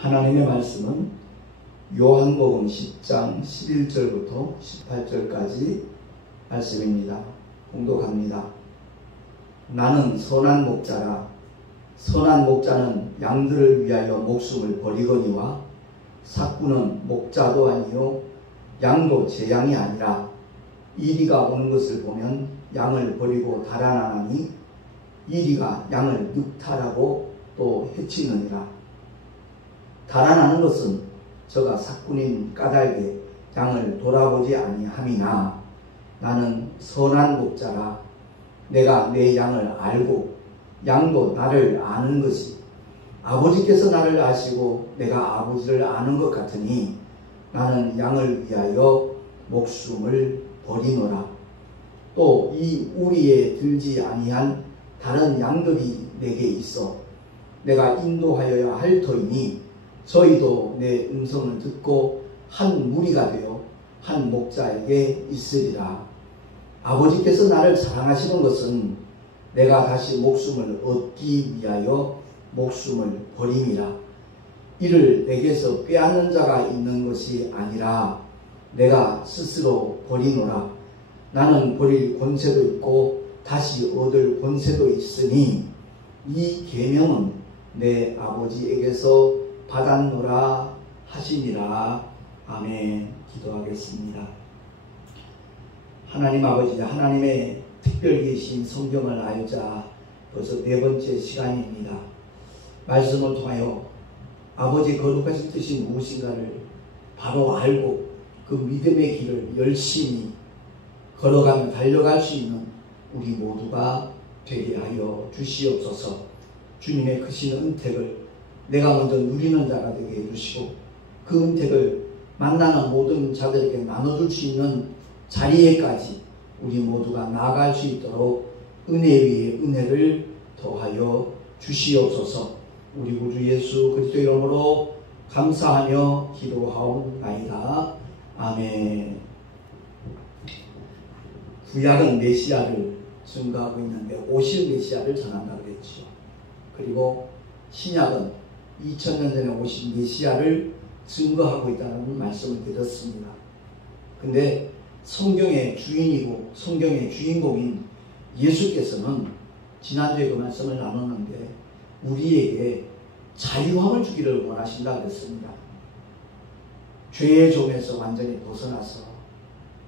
하나님의 말씀은 요한복음 10장 11절부터 18절까지 말씀입니다. 공독합니다. 나는 선한 목자라. 선한 목자는 양들을 위하여 목숨을 버리거니와 삭구는 목자도 아니요 양도 제 양이 아니라 이리가 오는 것을 보면 양을 버리고 달아나니 이리가 양을 육탈하고 또 해치느니라. 달아나는 것은 저가 삭군인 까닭에 양을 돌아보지 아니함이나 나는 선한 목자라. 내가 내 양을 알고 양도 나를 아는 것이 아버지께서 나를 아시고 내가 아버지를 아는 것 같으니 나는 양을 위하여 목숨을 버리노라. 또 이 우리에 들지 아니한 다른 양들이 내게 있어 내가 인도하여야 할 터이니 저희도 내 음성을 듣고 한 무리가 되어 한 목자에게 있으리라. 아버지께서 나를 사랑하시는 것은 내가 다시 목숨을 얻기 위하여 목숨을 버림이라. 이를 내게서 빼앗는 자가 있는 것이 아니라 내가 스스로 버리노라. 나는 버릴 권세도 있고 다시 얻을 권세도 있으니 이 계명은 내 아버지에게서 받았노라 하시니라. 아멘. 기도하겠습니다. 하나님 아버지, 하나님의 특별 계신 성경을 알자 벌써 4번째 시간입니다. 말씀을 통하여 아버지 거룩하신 뜻이 무엇인가를 바로 알고 그 믿음의 길을 열심히 걸어가며 달려갈 수 있는 우리 모두가 되게 하여 주시옵소서. 주님의 크신 은택을 내가 먼저 누리는 자가 되게 해주시고 그 은택을 만나는 모든 자들에게 나눠줄 수 있는 자리에까지 우리 모두가 나아갈 수 있도록 은혜 위에 은혜를 더하여 주시옵소서. 우리 구주 예수 그리스도의 이름으로 감사하며 기도하옵나이다. 아멘. 구약은 메시아를 증거하고 있는데 오실 메시아를 전한다고 그랬죠. 그리고 신약은 2000년 전에 오신 메시아를 증거하고 있다는 말씀을 드렸습니다. 근데 성경의 주인이고 성경의 주인공인 예수께서는 지난주에 그 말씀을 나눴는데 우리에게 자유함을 주기를 원하신다 그랬습니다. 죄의 종에서 완전히 벗어나서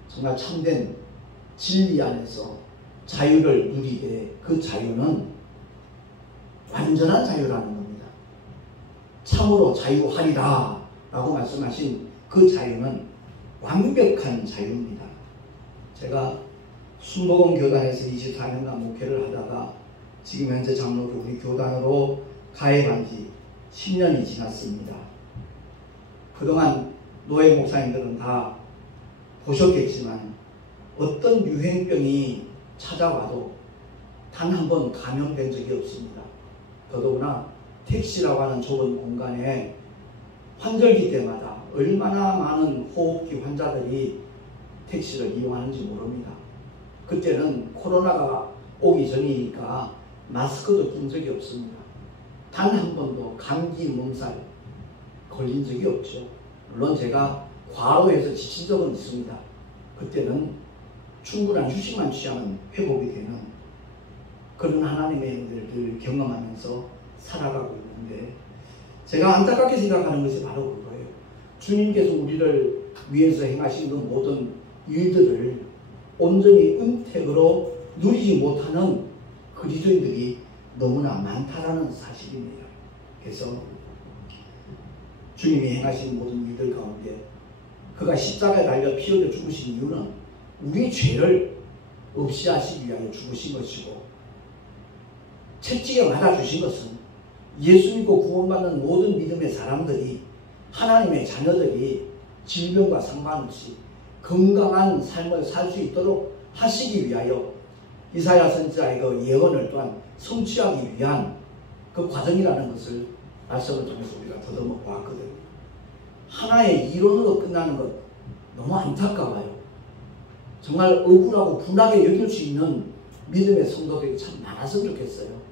정말 참된 진리 안에서 자유를 누리게, 그 자유는 완전한 자유라는 겁니다. 참으로 자유하리라 라고 말씀하신 그 자유는 완벽한 자유입니다. 제가 순복음 교단에서 24년간 목회를 하다가 지금 현재 장로로 우리 교단으로 가입한 지 10년이 지났습니다. 그동안 노예 목사님들은 다 보셨겠지만 어떤 유행병이 찾아와도 단 한 번 감염된 적이 없습니다. 더더구나 택시라고 하는 좁은 공간에 환절기 때마다 얼마나 많은 호흡기 환자들이 택시를 이용하는지 모릅니다. 그때는 코로나가 오기 전이니까 마스크도 낀 적이 없습니다. 단 한 번도 감기, 몸살 걸린 적이 없죠. 물론 제가 과로해서 지친 적은 있습니다. 그때는 충분한 휴식만 취하면 회복이 되는 그런 하나님의 은혜를 경험하면서 살아가고 있는데 제가 안타깝게 생각하는 것이 바로 그거예요. 주님께서 우리를 위해서 행하신 그 모든 일들을 온전히 은택으로 누리지 못하는 그리스도인들이 너무나 많다라는 사실이네요. 그래서 주님이 행하신 모든 일들 가운데 그가 십자가에 달려 피 흘려 죽으신 이유는 우리 죄를 없이 하시기 위하여 죽으신 것이고 채찍에 맞아주신 것은 예수 믿고 구원받는 모든 믿음의 사람들이 하나님의 자녀들이 질병과 상관없이 건강한 삶을 살 수 있도록 하시기 위하여 이사야 선지자의 그 예언을 또한 성취하기 위한 그 과정이라는 것을 말씀을 통해서 우리가 더듬어 보았거든요. 하나의 이론으로 끝나는 것 너무 안타까워요. 정말 억울하고 분하게 여길 수 있는 믿음의 성도들이 참 많았으면 좋겠어요.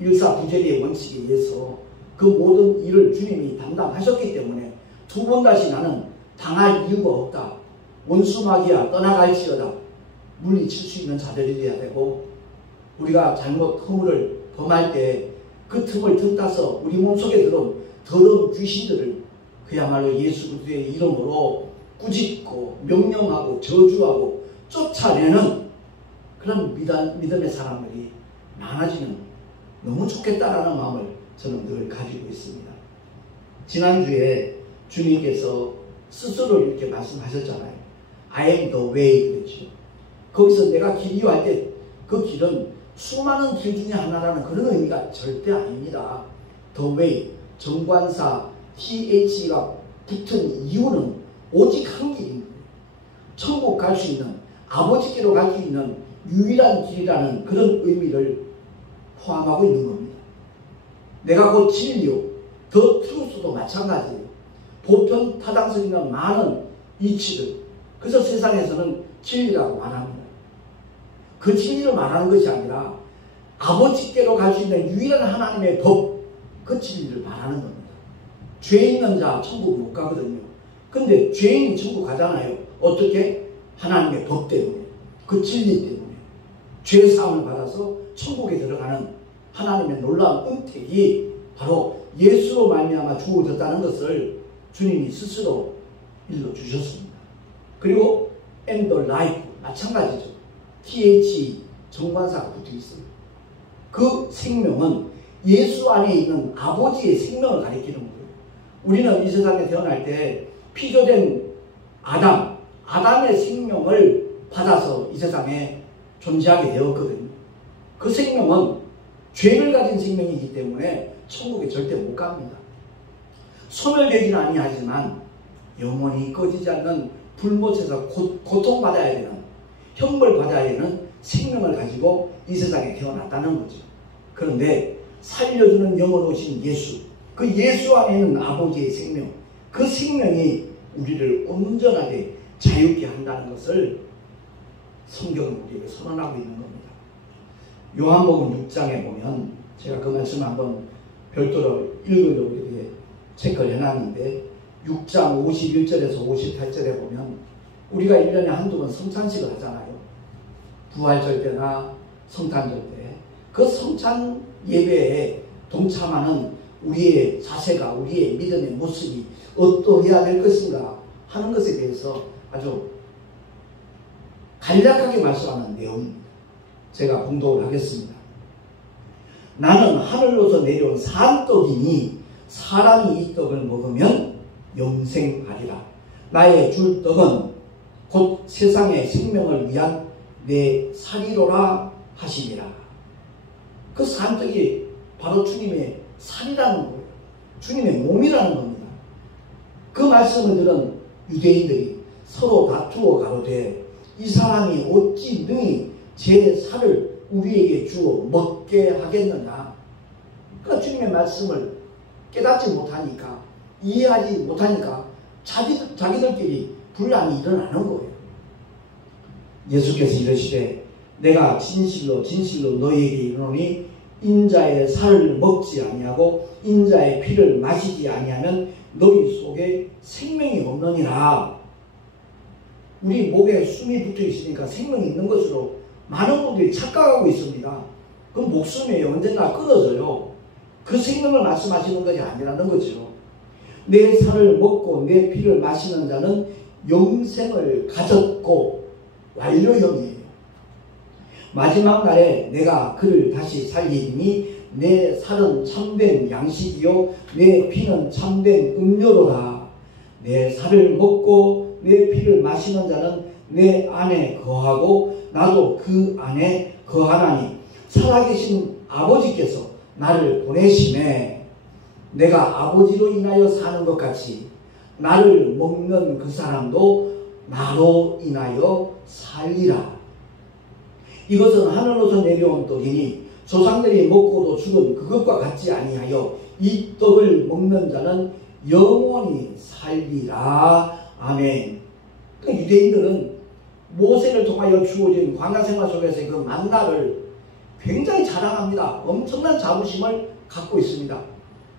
일사부재리의 원칙에 의해서 그 모든 일을 주님이 담당하셨기 때문에 두 번 다시 나는 당할 이유가 없다. 원수마귀야 떠나갈지어다. 물리칠 수 있는 자들이 되어야 되고, 우리가 잘못 허물을 범할 때 그 틈을 틈타서 우리 몸속에 들어온 더러운 귀신들을 그야말로 예수 그리스도의 이름으로 꾸짖고 명령하고 저주하고 쫓아내는 그런 믿음의 사람들이 많아지면 너무 좋겠다라는 마음을 저는 늘 가지고 있습니다. 지난주에 주님께서 스스로 이렇게 말씀하셨잖아요. I am the way 그랬죠. 거기서 내가 길이요 할 때 그 길은 수많은 길 중에 하나라는 그런 의미가 절대 아닙니다. The way, 정관사 TH가 붙은 이유는 오직 한 길입니다. 천국 갈 수 있는, 아버지께로 갈 수 있는 유일한 길이라는 그런 의미를 포함하고 있는 겁니다. 내가 곧 진리요, 더 트루스도 마찬가지예요. 보편 타당성 있는 많은 이치들, 그래서 세상에서는 진리라고 말합니다. 그 진리를 말하는 것이 아니라 아버지께로 갈 수 있는 유일한 하나님의 법, 그 진리를 말하는 겁니다. 죄 있는 자 천국 못 가거든요. 근데 죄인이 천국 가잖아요. 어떻게? 하나님의 법 때문에, 그 진리 때문에 죄 사함을 받아서 천국에 들어가는 하나님의 놀라운 은택이 바로 예수로 말미암아 주어졌다는 것을 주님이 스스로 일러주셨습니다. 그리고 and the life 마찬가지죠. TH 정관사가 붙어있어요. 그 생명은 예수 안에 있는 아버지의 생명을 가리키는 거예요. 우리는 이 세상에 태어날 때 피조된 아담의 생명을 받아서 이 세상에 존재하게 되었거든요. 그 생명은 죄를 가진 생명이기 때문에 천국에 절대 못 갑니다. 소멸되지는 아니하지만 영원히 꺼지지 않는 불못에서 고통받아야 되는, 형벌받아야 되는 생명을 가지고 이 세상에 태어났다는 거죠. 그런데 살려주는 영으로 오신 예수, 그 예수 안에 있는 아버지의 생명, 그 생명이 우리를 온전하게 자유케 한다는 것을 성경은 우리에게 선언하고 있는 겁니다. 요한복음 6장에 보면, 제가 그 말씀 한번 별도로 읽으려고 이렇게 체크를 해놨는데 6장 51절에서 58절에 보면 우리가 1년에 한두 번 성찬식을 하잖아요. 부활절 때나 성탄절 때. 그 성찬 예배에 동참하는 우리의 자세가, 우리의 믿음의 모습이 어떠해야 될 것인가 하는 것에 대해서 아주 간략하게 말씀하는 내용입니다. 제가 봉독을 하겠습니다. 나는 하늘로서 내려온 산떡이니 사람이 이 떡을 먹으면 영생하리라. 나의 줄 떡은 곧 세상의 생명을 위한 내 살이로라 하시니라. 그 산떡이 바로 주님의 살이라는 거예요. 주님의 몸이라는 겁니다. 그 말씀을 들은 유대인들이 서로 다투어 가로되 이 사람이 어찌 능히 제 살을 우리에게 주어 먹게 하겠느냐. 그러니까 주님의 말씀을 깨닫지 못하니까, 이해하지 못하니까 자기들끼리 분란이 일어나는 거예요. 예수께서 이르시되 내가 진실로 진실로 너희에게 이르노니 인자의 살을 먹지 아니하고 인자의 피를 마시지 아니하면 너희 속에 생명이 없느니라. 우리 목에 숨이 붙어 있으니까 생명이 있는 것으로 많은 분들이 착각하고 있습니다. 그 목숨이 언젠가 끊어져요. 그 생명을 말씀하시는 것이 아니라는 거죠. 내 살을 먹고 내 피를 마시는 자는 영생을 가졌고 완료형이에요. 마지막 날에 내가 그를 다시 살리니 내 살은 참된 양식이요 내 피는 참된 음료로라. 내 살을 먹고 내 피를 마시는 자는 내 안에 거하고 나도 그 안에 거하나니 살아계신 아버지께서 나를 보내심에 내가 아버지로 인하여 사는 것 같이 나를 먹는 그 사람도 나로 인하여 살리라. 이것은 하늘로서 내려온 떡이니 조상들이 먹고도 죽은 그것과 같지 아니하여 이 떡을 먹는 자는 영원히 살리라. 아멘. 그 유대인들은 모세를 통하여 주어진 광야 생활 속에서의 그 만나를 굉장히 자랑합니다. 엄청난 자부심을 갖고 있습니다.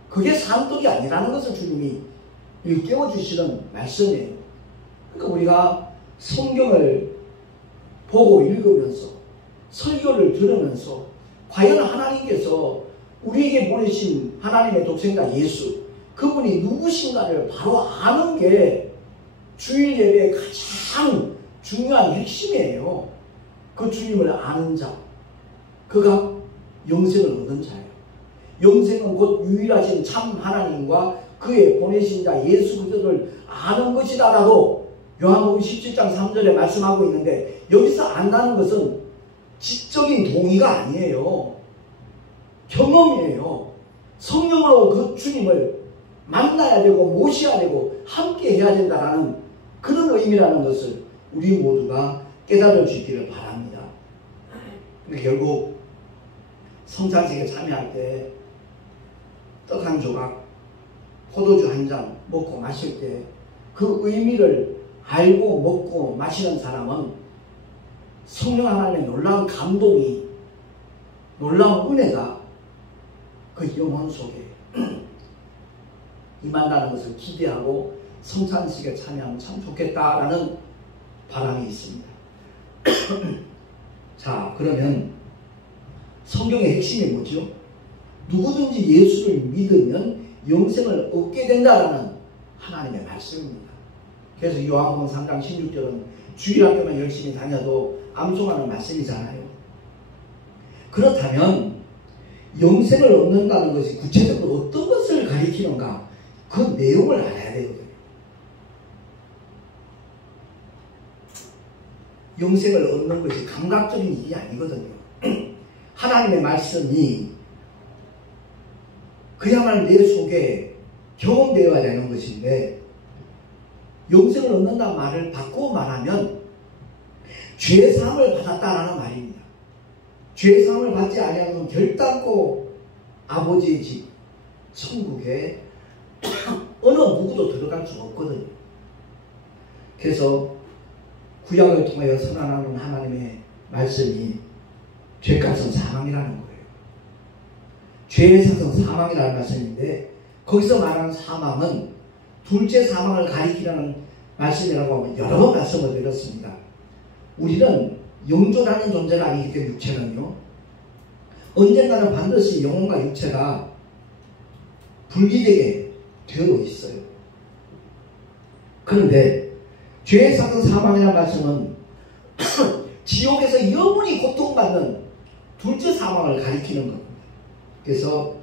그 그게 산떡이 아니라는 것을 주님이 일깨워 주시는 말씀이에요. 그러니까 우리가 성경을 보고 읽으면서 설교를 들으면서 과연 하나님께서 우리에게 보내신 하나님의 독생자 예수, 그분이 누구신가를 바로 아는 게 주일 예배의 가장 중요한 핵심이에요. 그 주님을 아는 자, 그가 영생을 얻은 자예요. 영생은 곧 유일하신 참 하나님과 그의 보내신 자 예수 그리스도를 아는 것이다라고 요한복음 17장 3절에 말씀하고 있는데, 여기서 안다는 것은 지적인 동의가 아니에요. 경험이에요. 성령으로 그 주님을 만나야 되고 모셔야 되고 함께 해야 된다라는 그런 의미라는 것을 우리 모두가 깨달을 수 있기를 바랍니다. 결국 성찬식에 참여할 때 떡 한 조각, 포도주 한 잔 먹고 마실 때 그 의미를 알고 먹고 마시는 사람은 성령 하나님의 놀라운 감동이, 놀라운 은혜가 그 영혼 속에 임한다는 것을 기대하고 성찬식에 참여하면 참 좋겠다라는 바람이 있습니다. 자, 그러면 성경의 핵심이 뭐죠? 누구든지 예수를 믿으면 영생을 얻게 된다라는 하나님의 말씀입니다. 그래서 요한복음 3장 16절은 주일학교만 열심히 다녀도 암송하는 말씀이잖아요. 그렇다면 영생을 얻는다는 것이 구체적으로 어떤 것을 가리키는가, 그 내용을 알아야 되거든요. 영생을 얻는 것이 감각적인 일이 아니거든요. 하나님의 말씀이 그야말로 내 속에 경험되어야 되는 것인데, 영생을 얻는다는 말을 바꾸어 말하면 죄사함을 받았다라는 말입니다. 죄사함을 받지 아니하면 결단코 아버지의 집 천국에 어느 누구도 들어갈 수 없거든요. 그래서 구약을 통하여 선언하는 하나님의 말씀이 죄값은 사망이라는 거예요. 죄의 사성 사망이라는 말씀인데, 거기서 말하는 사망은 둘째 사망을 가리키라는 말씀이라고 하면 여러 번 말씀을 드렸습니다. 우리는 영존하는 존재가 아니기 때문에 육체는요, 언젠가는 반드시 영혼과 육체가 분리되게 되어 있어요. 그런데 죄의 사성 사망이라는 말씀은 지옥에서 영원히 고통받는 둘째 사망을 가리키는 겁니다. 그래서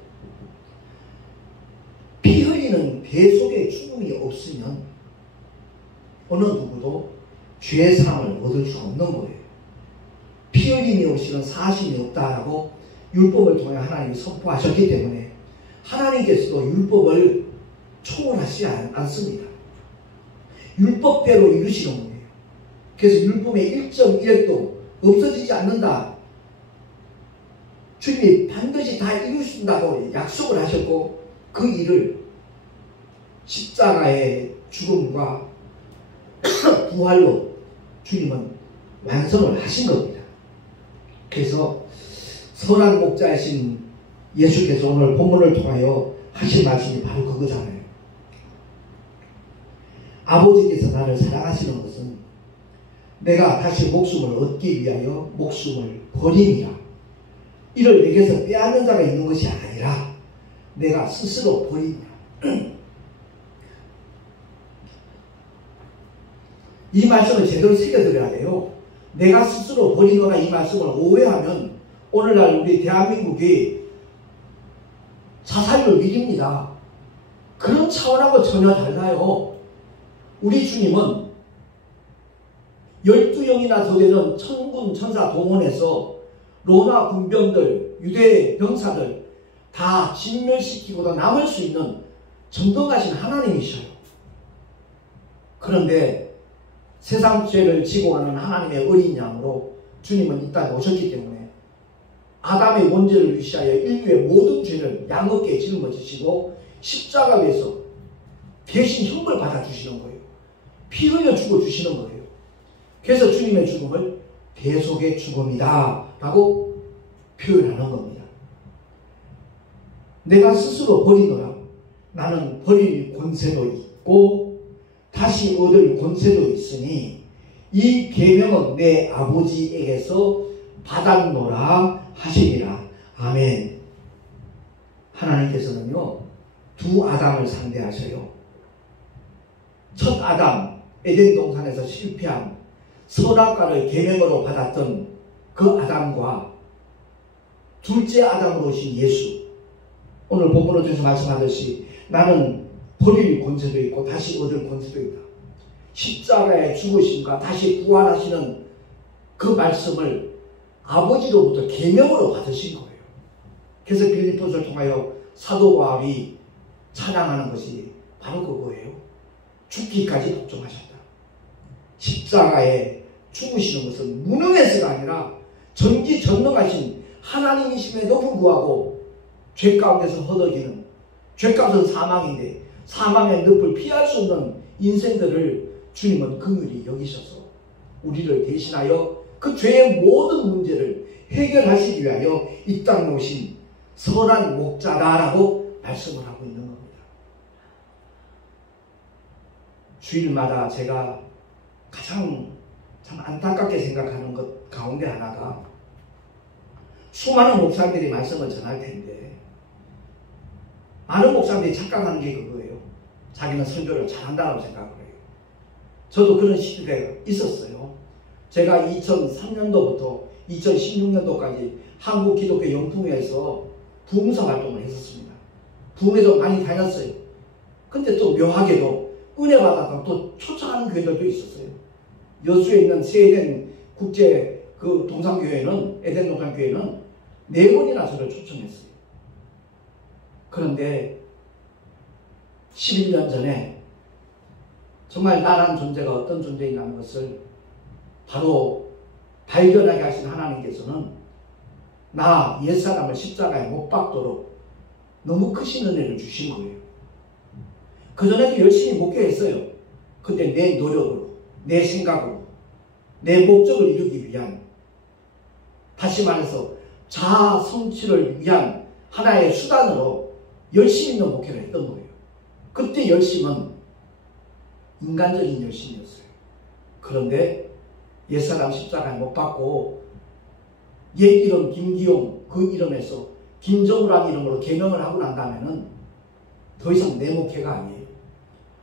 피 흘리는 배 속에 죽음이 없으면 어느 누구도 죄의 사함을 얻을 수 없는 거예요. 피 흘림이 없이는 사심이 없다라고 율법을 통해 하나님이 선포하셨기 때문에 하나님께서도 율법을 초월하시지 않습니다. 율법대로 이루시는 거예요. 그래서 율법의 1.1도 없어지지 않는다. 주님이 반드시 다 이루신다고 약속을 하셨고, 그 일을 십자가의 죽음과 부활로 주님은 완성을 하신 겁니다. 그래서 선한 목자이신 예수께서 오늘 본문을 통하여 하신 말씀이 바로 그거잖아요. 아버지께서 나를 사랑하시는 것은 내가 다시 목숨을 얻기 위하여 목숨을 버림이라. 이를 내게서 빼앗는 자가 있는 것이 아니라 내가 스스로 버립니다. 이 말씀을 제대로 새겨드려야 돼요. 내가 스스로 버리거나 이 말씀을 오해하면 오늘날 우리 대한민국이 자살률 1위입니다. 그런 차원하고 전혀 달라요. 우리 주님은 12영이나 더 되는 천군 천사 동원해서 로마 군병들, 유대 병사들 다 진멸시키고도 남을 수 있는 전능하신 하나님이셔요. 그런데 세상 죄를 지고 가는 하나님의 어린 양으로 주님은 이 땅에 오셨기 때문에 아담의 원죄를 위시하여 인류의 모든 죄를 양어깨에 짊어지시고 십자가 위에서 대신 형벌 받아주시는 거예요. 피 흘려 죽어주시는 거예요. 그래서 주님의 죽음을 대속의 죽음이다 라고 표현하는 겁니다. 내가 스스로 버리노라. 나는 버릴 권세도 있고 다시 얻을 권세도 있으니 이 계명은 내 아버지에게서 받았노라 하시니라. 아멘. 하나님께서는요, 두 아담을 상대하셔요. 첫 아담, 에덴 동산에서 실패한 선악과를 계명으로 받았던 그 아담과 둘째 아담으로 오신 예수, 오늘 본문을 통해서 말씀하듯이 나는 버릴 권세도 있고 다시 얻을 권세도 있다. 십자가의 죽으심과 다시 부활하시는 그 말씀을 아버지로부터 계명으로 받으신 거예요. 그래서 빌립보서를 통하여 사도 바울이 찬양하는 것이 바로 그거예요. 죽기까지 복종하셨다. 십자가에 죽으시는 것은 무능해서가 아니라 전지전능하신 하나님이심에도 불구하고 죄 가운데서 허덕이는, 죄값은 사망인데 사망의 늪을 피할 수 없는 인생들을 주님은 긍휼히 여기셔서 우리를 대신하여 그 죄의 모든 문제를 해결하시기 위하여 이 땅에 오신 선한 목자다라고 말씀을 하고 있는 겁니다. 주일마다 제가 가장 참 안타깝게 생각하는 것 가운데 하나가, 수많은 목사들이 말씀을 전할 텐데 많은 목사들이 착각하는 게 그거예요. 자기는 설교를 잘한다고 생각을 해요. 저도 그런 시대가 있었어요. 제가 2003년도부터 2016년도까지 한국기독교영풍회에서 부흥사 활동을 했었습니다. 부흥회도 많이 다녔어요. 근데 또 묘하게도 은혜 받아서 또 초청하는 교회들도 있었어요. 여수에 있는 세에덴 국제 그 동산교회는, 에덴 동산교회는 4번이나 저를 초청했어요. 그런데 11년 전에 정말 나라는 존재가 어떤 존재인가는 것을 바로 발견하게 하신 하나님께서는 나 옛사람을 십자가에 못 박도록 너무 크신 은혜를 주신 거예요. 그전에도 열심히 목회했어요. 근데 내 노력으로, 내 생각으로, 내 목적을 이루기 위한, 다시 말해서 자아 성취를 위한 하나의 수단으로 열심히 있는 목회를 했던 거예요. 그때 열심은 인간적인 열심이었어요. 그런데 옛사람 십자가에 못 박고 옛 이름 김기용 그 이름에서 김정우라는 이름으로 개명을 하고 난 다음에는 더 이상 내 목회가 아니에요.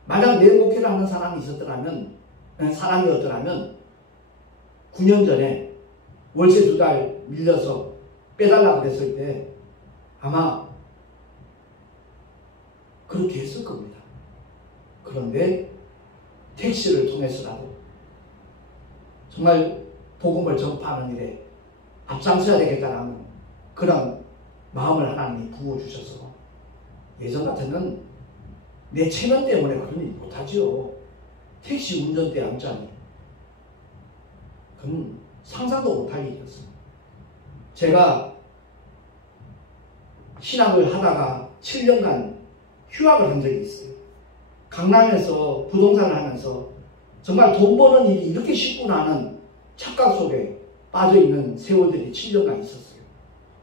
만약 내 목회를 하는 사람이었더라면 9년 전에 월세 2달 밀려서 빼달라고 그랬을 때 아마 그렇게 했을 겁니다. 그런데 택시를 통해서라도 정말 복음을 전파하는 일에 앞장서야 되겠다라는 그런 마음을 하나님이 부어주셔서, 예전 같으면 내 체면 때문에 그런 일 못하죠. 택시 운전대 앉자니 그건 상상도 못할 일이었어요. 제가 신학을 하다가 7년간 휴학을 한 적이 있어요. 강남에서 부동산을 하면서 정말 돈 버는 일이 이렇게 쉽구나 하는 착각 속에 빠져있는 세월들이 7년간 있었어요.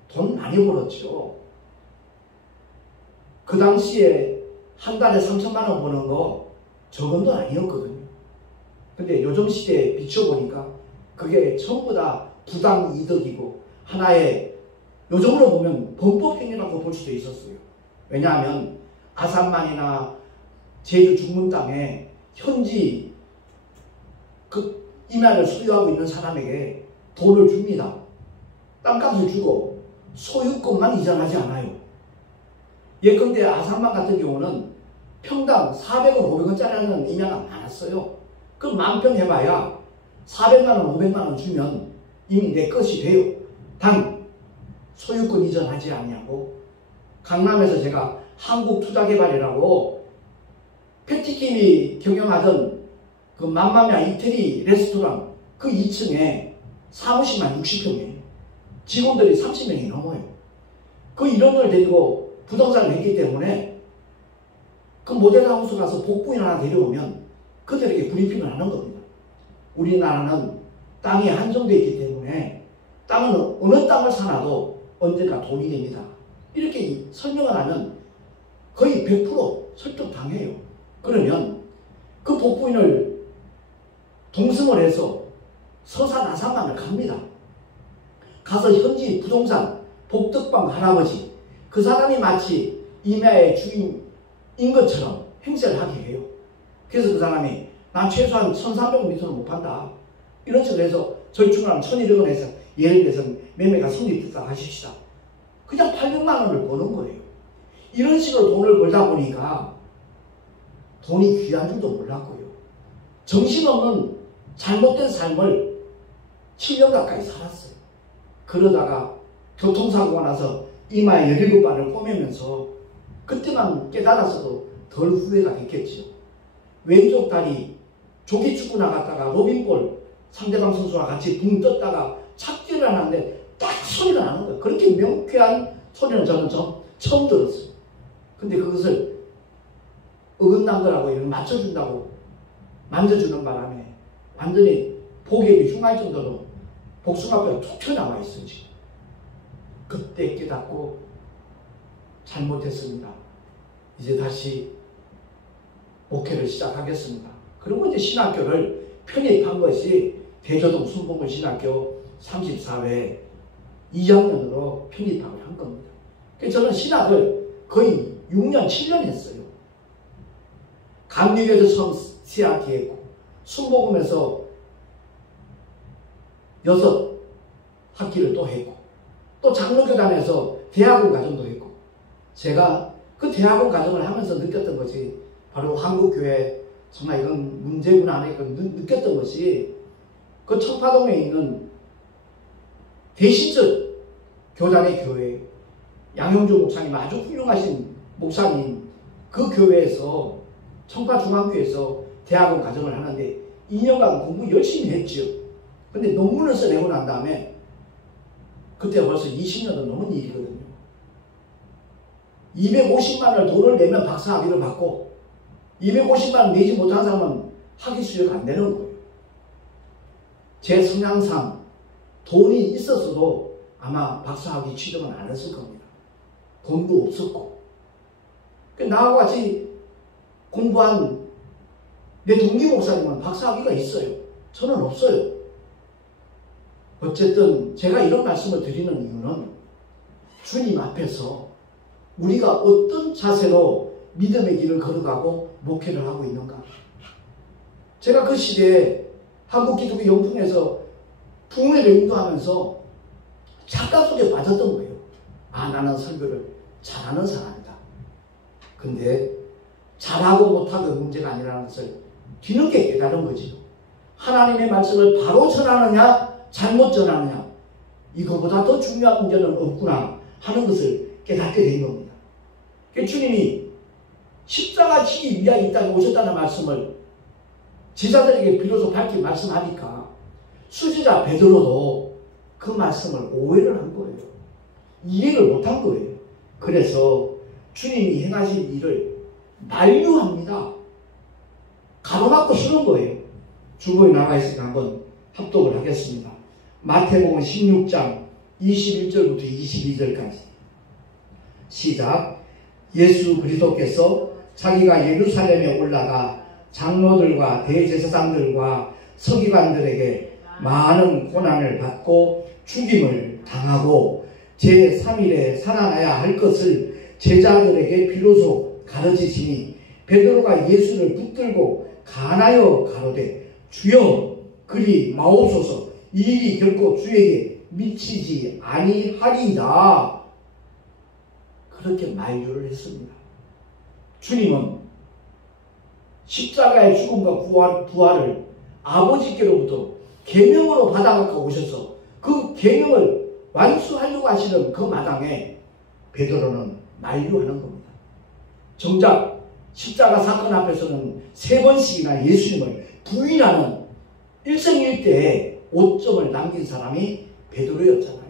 돈 많이 벌었죠. 그 당시에 한 달에 3천만 원 버는 거 적은 돈 아니었거든요. 근데 요즘 시대에 비춰보니까 그게 전부 다 부당 이득이고 하나의, 요즘으로 보면 범법행위라고 볼 수도 있었어요. 왜냐하면 아산만이나 제주 중문 땅에 현지 그 임야를 소유하고 있는 사람에게 돈을 줍니다. 땅값을 주고 소유권만 이전하지 않아요. 예컨대 아산만 같은 경우는 평당 400원, 500원짜리 하는 임야가 많았어요. 그럼 만평 해봐야 400만원, 500만원 주면 이미 내 것이 돼요. 단 소유권 이전하지 않냐고. 강남에서 제가 한국투자개발이라고 패티김이 경영하던 그 맘마미아 이태리 레스토랑 그 2층에 사무실만 60평이에요. 직원들이 30명이 넘어요. 그 인원을 데리고 부동산을 했기 때문에 그 모델하우스 가서 복부인 하나 데려오면 그들에게 브리핑을 하는 겁니다. 우리나라는 땅이 한정되어 있기 때문에 땅은 어느 땅을 사놔도 언젠가 돈이 됩니다. 이렇게 설명을 하면 거의 100% 설득당해요. 그러면 그 복부인을 동승을 해서 서산 아산만을 갑니다. 가서 현지 부동산 복덕방 할아버지, 그 사람이 마치 임야의 주인인 것처럼 행세를 하게 해요. 그래서 그 사람이 난 최소한 1,300원 밑으로 못 판다, 이런 식으로 해서 절충을 하면 1,200원 해서 예를 들어서 매매가 성립됐다 하십시다. 그냥 800만 원을 버는 거예요. 이런 식으로 돈을 벌다 보니까 돈이 귀한 줄도 몰랐고요. 정신없는 잘못된 삶을 7년 가까이 살았어요. 그러다가 교통사고가 나서 이마에 17발을 꿰매면서 그때만 깨달았어도 덜 후회가 됐겠죠. 왼쪽 다리 조기축구 나갔다가 로빈볼 상대방 선수와 같이 붕 떴다가 착지를 하는데 딱 소리가 나는 거예요. 그렇게 명쾌한 소리는 저는 처음 들었어요. 근데 그것을 어긋난 거라고 이렇게 맞춰준다고 만져주는 바람에 완전히 복액이 흉할 정도로 복숭아뼈가 툭 튀어나와 있어요. 지금. 그때 깨닫고 잘못했습니다. 이제 다시 목회를 시작하겠습니다. 그리고 이제 신학교를 편입한 것이 대저동 순복음신학교 34회 2학년으로 편입학을 한 겁니다. 그래서 저는 신학을 거의 6년, 7년 했어요. 감리교에서 처음 세학기했고, 순복음에서 6학기를 또 했고, 또 장로교단에서 대학원 과정도 했고, 제가 그 대학원 과정을 하면서 느꼈던 것이 바로 한국교회 정말 이건 문제구나 하는 느꼈던 것이 그 청파동에 있는 대신적 교단의 교회, 양형주 목사님 아주 훌륭하신 목사님, 그 교회에서 청파중앙교회에서 대학원 과정을 하는데 2년간 공부 열심히 했죠. 근데 논문을 써내고 난 다음에 그때 벌써 20년도 넘은 일이거든요. 250만 원을 돈을 내면 박사학위를 받고 250만 원 내지 못한 사람은 학위 수료가 안 되는 거예요. 제 성향상 돈이 있었어도 아마 박사학위 취득은 안 했을 겁니다. 돈도 없었고. 나하고 같이 공부한 내 동기 목사님은 박사학위가 있어요. 저는 없어요. 어쨌든 제가 이런 말씀을 드리는 이유는 주님 앞에서 우리가 어떤 자세로 믿음의 길을 걸어가고 목회를 하고 있는가. 제가 그 시대에 한국기독교 영풍에서 부흥회를 인도하면서 착각 속에 빠졌던 거예요. 아, 나는 설교를 잘하는 사람이다. 근데 잘하고 못하고 문제가 아니라는 것을 뒤늦게 깨달은 거지요. 하나님의 말씀을 바로 전하느냐 잘못 전하느냐, 이거보다 더 중요한 문제는 없구나 하는 것을 깨닫게 된 겁니다. 주님이 십자가 지기 위하여 이 땅에 오셨다는 말씀을 제자들에게 비로소 밝히 말씀하니까 수지자 베드로도 그 말씀을 오해를 한 거예요. 이해를 못한 거예요. 그래서 주님이 행하신 일을 만류합니다. 가로막고 쓰는 거예요. 주보에 나와 있으니까 한번 합독을 하겠습니다. 마태복음 16장 21절부터 22절까지 시작. 예수 그리스도께서 자기가 예루살렘에 올라가 장로들과 대제사장들과 서기관들에게 많은 고난을 받고 죽임을 당하고 제3일에 살아나야 할 것을 제자들에게 비로소 가르치시니 베드로가 예수를 붙들고 간하여 가로되 주여 그리 마옵소서, 이 일이 결코 주에게 미치지 아니하리이다. 그렇게 만류를 했습니다. 주님은 십자가의 죽음과 부활을 아버지께로부터 계명으로 받아갖고 오셔서 그 계명을 완수하려고 하시는 그 마당에 베드로는 만류하는 겁니다. 정작 십자가 사건 앞에서는 3번씩이나 예수님을 부인하는 일생일대에 오점을 남긴 사람이 베드로였잖아요.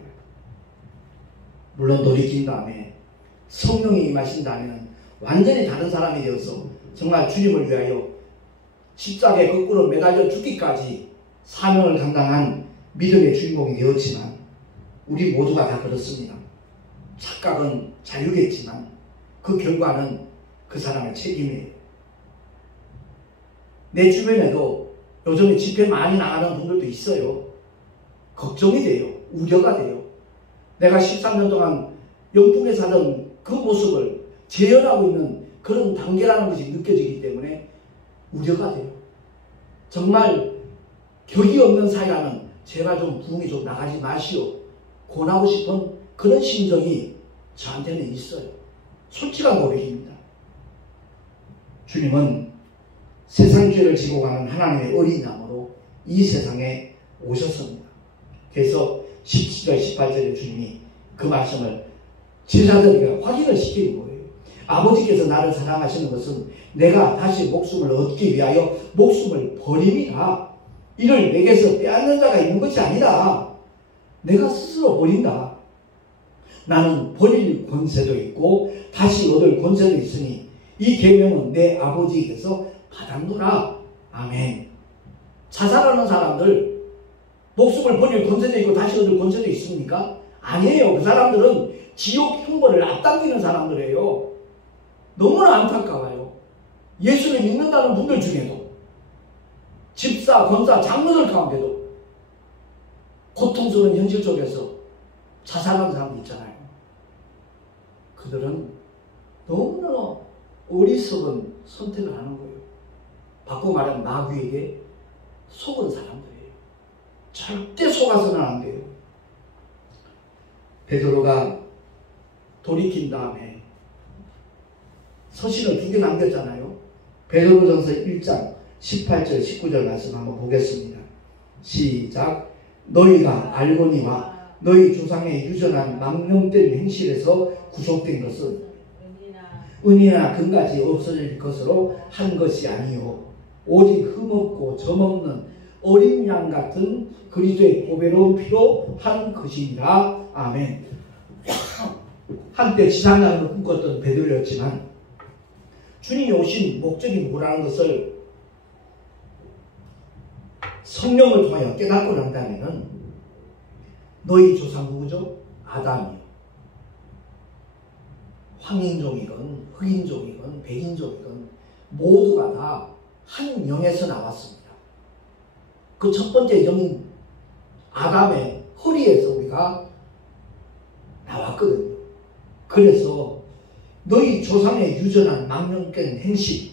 물론 돌이킨 다음에 성령이 임하신 다음에는 완전히 다른 사람이 되어서 정말 주님을 위하여 십자가에 거꾸로 매달려 죽기까지 사명을 감당한 믿음의 주인공이 되었지만 우리 모두가 다 그렇습니다. 착각은 자유겠지만 그 결과는 그 사람의 책임이에요. 내 주변에도 요즘에 집회 많이 나가는 분들도 있어요. 걱정이 돼요. 우려가 돼요. 내가 13년 동안 영풍에 사던 그 모습을 재현하고 있는 그런 단계라는 것이 느껴지기 때문에 우려가 돼요. 정말 격이 없는 사이라면 제발 좀 부흥이 좀 나가지 마시오. 권하고 싶은 그런 심정이 저한테는 있어요. 솔직한 고백입니다. 주님은 세상 죄를 지고 가는 하나님의 어린 양으로 이 세상에 오셨습니다. 그래서 17절, 18절에 주님이 그 말씀을 제자들에게 확인을 시키는 거예요. 아버지께서 나를 사랑하시는 것은 내가 다시 목숨을 얻기 위하여 목숨을 버림이라. 이를 내게서 빼앗는 자가 있는 것이 아니라 내가 스스로 버린다. 나는 버릴 권세도 있고 다시 얻을 권세도 있으니 이 계명은 내 아버지께서 받았노라. 아멘. 자살하는 사람들 목숨을 버릴 권세도 있고 다시 얻을 권세도 있습니까? 아니에요. 그 사람들은 지옥 형벌을 앞당기는 사람들이에요. 너무나 안타까워요. 예수를 믿는다는 분들 중에도 집사, 권사, 장로들 가운데도 고통스러운 현실 속에서 자살하는 사람도 있잖아요. 그들은 너무나 어리석은 선택을 하는 거예요. 바꿔 말하면 마귀에게 속은 사람들이에요. 절대 속아서는 안 돼요. 베드로가 돌이킨 다음에 서신을 2개 남겼잖아요. 베드로전서 1장 18절 19절 말씀 한번 보겠습니다. 시작. 너희가 알거니와 너희 조상의 유전한 망령된 행실에서 구속된 것은 은이나 금같이 없어질 것으로 한 것이 아니요 오직 흠없고 점없는 어린 양 같은 그리스도의 보배로운 피로 한 것이니라. 아멘. 한때 지상양을 꿈꿨던 베드로였지만 주님이 오신 목적이 뭐라는 것을 성령을 통하여 깨닫고 난다면은 너희 조상 누구죠? 아담이요. 황인종이건 흑인종이건 백인종이건 모두가 다 한 영에서 나왔습니다. 그 첫 번째 영인 아담의 허리에서 우리가 나왔거든요. 그래서 너희 조상의 유전한 망령된 행실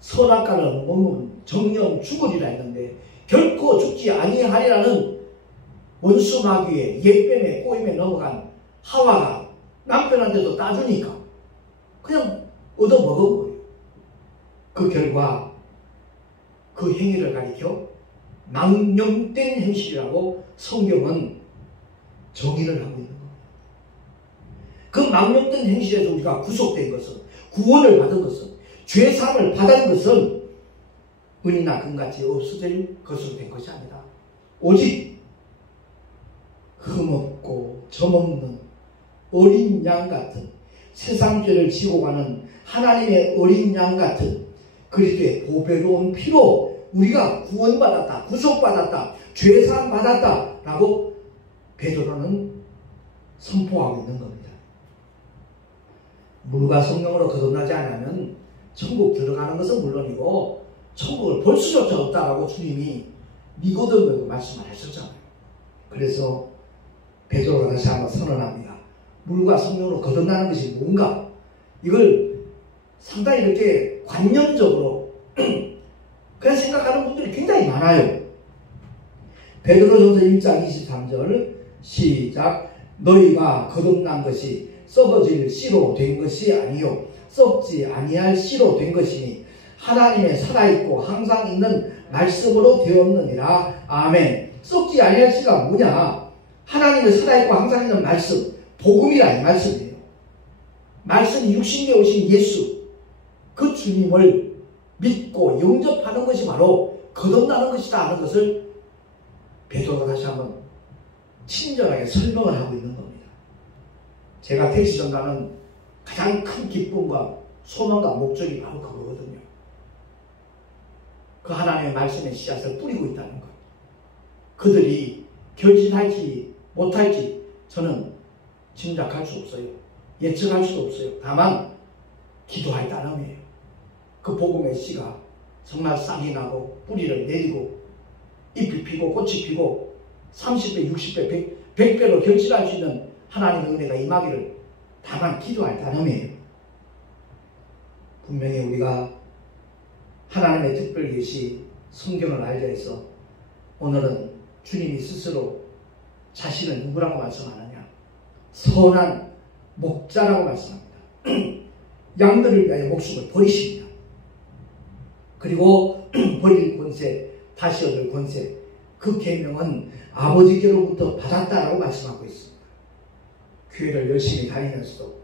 선악과를 먹으면 정령 죽으리라 했는데 결코 죽지 아니하리라는 원수 마귀의 옛뱀의 꼬임에 넘어간 하와가 남편한테도 따주니까 그냥 얻어먹은 거예요. 그 결과 그 행위를 가리켜 망령된 행실이라고 성경은 정의를 하고 있는 겁니다. 그 망령된 행실에서 우리가 구속된 것은, 구원을 받은 것은, 죄사함을 받은 것은 은이나 금같이 없어질 것으로 된 것이 아니라 오직 흠없고 점없는 어린 양 같은 세상 죄를 지고 가는 하나님의 어린 양 같은 그리스도의 보배로운 피로 우리가 구원받았다, 구속받았다, 죄사함 받았다 라고 베드로는 선포하고 있는 겁니다. 물과 성령으로 거듭나지 않으면 천국 들어가는 것은 물론이고 천국을 볼 수조차 없다라고 주님이 니고데모에게 말씀을 하셨잖아요. 그래서 베드로가 다시 한번 선언합니다. 물과 성령으로 거듭나는 것이 뭔가? 이걸 상당히 이렇게 관념적으로 그렇게 생각하는 분들이 굉장히 많아요. 베드로전서 1장 23절 시작. 너희가 거듭난 것이 썩어질 씨로 된 것이 아니요 썩지 아니할 씨로 된 것이니 하나님의 살아있고 항상 있는 말씀으로 되었느니라. 아멘. 썩지 아니할 씨가 뭐냐? 하나님의 살아있고 항상 있는 말씀, 복음이라 이 말씀이에요. 말씀이 육신되어 오신 예수, 그 주님을 믿고 영접하는 것이 바로 거듭나는 것이다 하는 것을 베드로가 다시 한번 친절하게 설명을 하고 있는 겁니다. 제가 택시 전가는 가장 큰 기쁨과 소망과 목적이 바로 그거거든요. 그 하나님의 말씀의 씨앗을 뿌리고 있다는 것. 그들이 결실할지 못할지 저는 짐작할 수 없어요. 예측할 수도 없어요. 다만 기도할 따름이에요. 그 복음의 씨가 정말 싹이 나고 뿌리를 내리고 잎이 피고 꽃이 피고 30배, 60배, 100배로 결실할 수 있는 하나님의 은혜가 임하기를 다만 기도할 따름이에요. 분명히 우리가 하나님의 특별 계시 성경을 알자 해서 오늘은 주님이 스스로 자신을 누구라고 말씀하느냐? 선한 목자라고 말씀합니다. 양들을 위하여 목숨을 버리십니다. 그리고 버릴 권세, 다시 얻을 권세, 그 계명은 아버지께로부터 받았다라고 말씀하고 있습니다. 교회를 열심히 다니면서도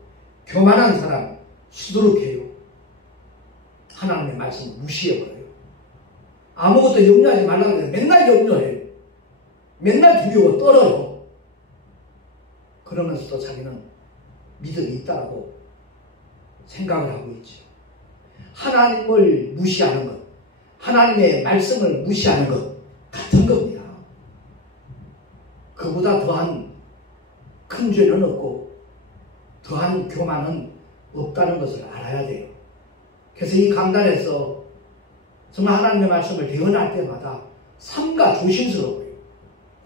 교만한 사람 수두룩해요. 하나님의 말씀을 무시해버려요. 아무것도 염려하지 말라고 해요. 맨날 염려해요. 맨날 두려워 떨어요. 그러면서도 자기는 믿음이 있다라고 생각을 하고 있죠. 하나님을 무시하는 것, 하나님의 말씀을 무시하는 것 같은 겁니다. 그보다 더한 큰 죄는 없고 더한 교만은 없다는 것을 알아야 돼요. 그래서 이 강단에서 정말 하나님의 말씀을 대언할 때마다 삼가 조심스러워요.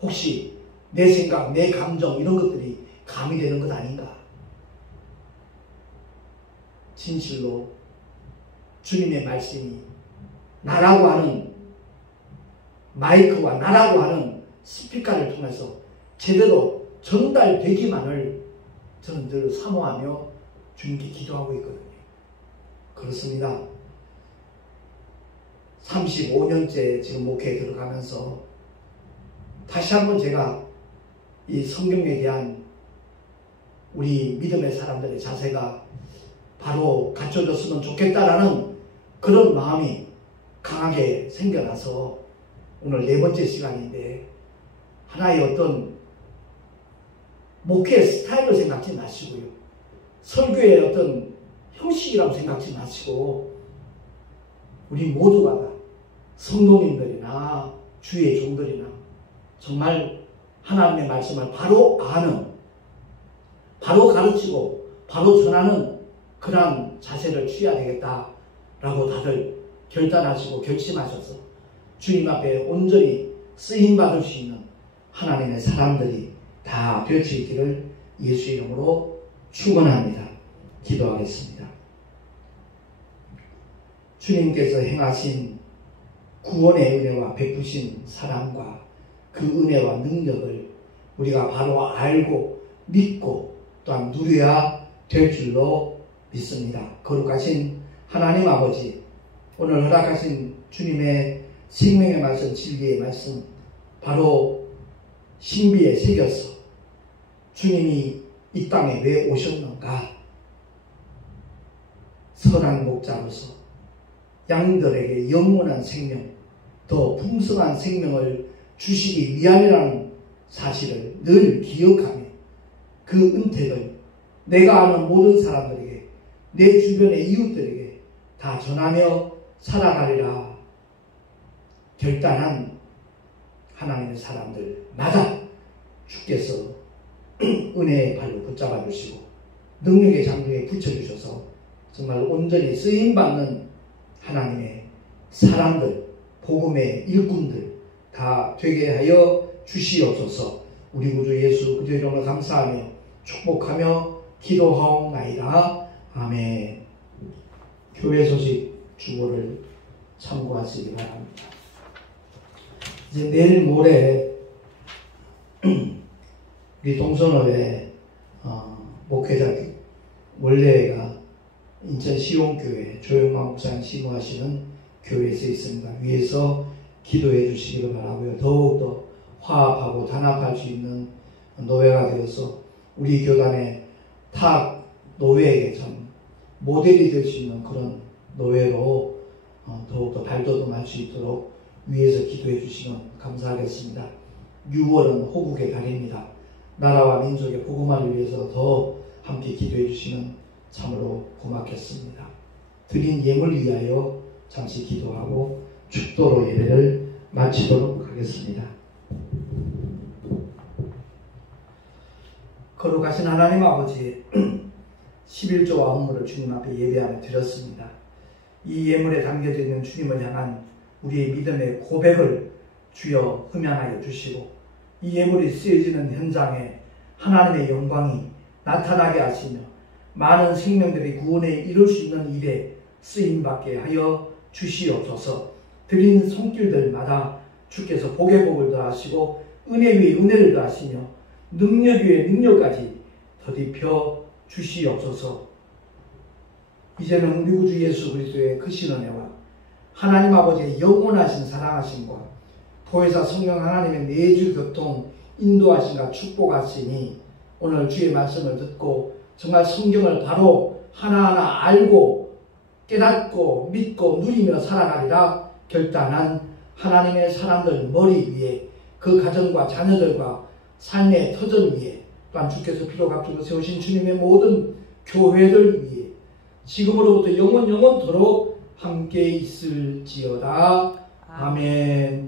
혹시 내 생각, 내 감정 이런 것들이 가미되는 것 아닌가? 진실로 주님의 말씀이 나라고 하는 마이크와 나라고 하는 스피커를 통해서 제대로 전달되기만을 저는 늘 사모하며 주님께 기도하고 있거든요. 그렇습니다. 35년째 지금 목회에 들어가면서 다시 한번 제가 이 성경에 대한 우리 믿음의 사람들의 자세가 바로 갖춰졌으면 좋겠다라는 그런 마음이 강하게 생겨나서 오늘 4번째 시간인데 하나의 어떤 목회 스타일로 생각지 마시고요. 설교의 어떤 형식이라고 생각지 마시고 우리 모두가 다 성도님들이나 주의 종들이나 정말 하나님의 말씀을 바로 아는, 바로 가르치고 바로 전하는 그런 자세를 취해야 되겠다라고 다들 결단하시고 결심하셔서 주님 앞에 온전히 쓰임받을 수 있는 하나님의 사람들이 다 될 수 있기를 예수 이름으로 축원합니다. 기도하겠습니다. 주님께서 행하신 구원의 은혜와 베푸신 사랑과 그 은혜와 능력을 우리가 바로 알고 믿고 또한 누려야 될 줄로 믿습니다. 거룩하신 하나님 아버지, 오늘 허락하신 주님의 생명의 말씀, 진리의 말씀 바로 신비에 새겨서 주님이 이 땅에 왜 오셨는가? 선한 목자로서 양들에게 영원한 생명, 더 풍성한 생명을 주시기 위함이라는 사실을 늘 기억하며 그 은택을 내가 아는 모든 사람들에게, 내 주변의 이웃들에게 다 전하며 살아가리라 결단한 하나님의 사람들마다 주께서 은혜의 발로 붙잡아 주시고 능력의 장중에 붙여주셔서 정말 온전히 쓰임받는 하나님의 사람들, 복음의 일꾼들 다 되게 하여 주시옵소서. 우리 구주 예수 그리스도의 이름으로 감사하며 축복하며 기도하옵나이다. 아멘. 교회 소식 주보를 참고하시기 바랍니다. 이제 내일 모레 우리 동선호회 목회자 원래가 인천 시온교회 조영만 목사님 심호하시는 교회에서 있습니다. 위에서 기도해 주시기를 바라고요. 더욱더 화합하고 단합할 수 있는 노회가 되어서 우리 교단의 타 노회에게 참 모델이 될 수 있는 그런 노회로 더욱더 발돋움할 수 있도록 위에서 기도해 주시면 감사하겠습니다. 6월은 호국의 달입니다. 나라와 민족의 복음화를 위해서 더 함께 기도해 주시면 참으로 고맙겠습니다. 드린 예물 위하여 잠시 기도하고 축도로 예배를 마치도록 하겠습니다. 거룩하신 하나님 아버지, 11조와 헌물을 주님 앞에 예배하며 드렸습니다. 이 예물에 담겨져 있는 주님을 향한 우리의 믿음의 고백을 주여 흠양하여 주시고 이 예물이 쓰여지는 현장에 하나님의 영광이 나타나게 하시며 많은 생명들이 구원에 이룰 수 있는 일에 쓰임받게 하여 주시옵소서. 드린 손길들마다 주께서 복의 복을 더하시고 은혜 위에 은혜를 더하시며 능력 위에 능력까지 더딥혀 주시옵소서. 이제는 우리 구주 예수 그리스도의 크신 은혜와 하나님 아버지의 영원하신 사랑하심과 보혜사 성령 하나님의 내주 교통 인도하심과 축복하시니 오늘 주의 말씀을 듣고 정말 성경을 바로 하나하나 알고 깨닫고 믿고 누리며 살아가리라 결단한 하나님의 사람들 머리 위에 그 가정과 자녀들과 삶의 터전 위에 또한 주께서 피로 값주고 세우신 주님의 모든 교회들 위에 지금으로부터 영원토록 함께 있을지어다. 아멘.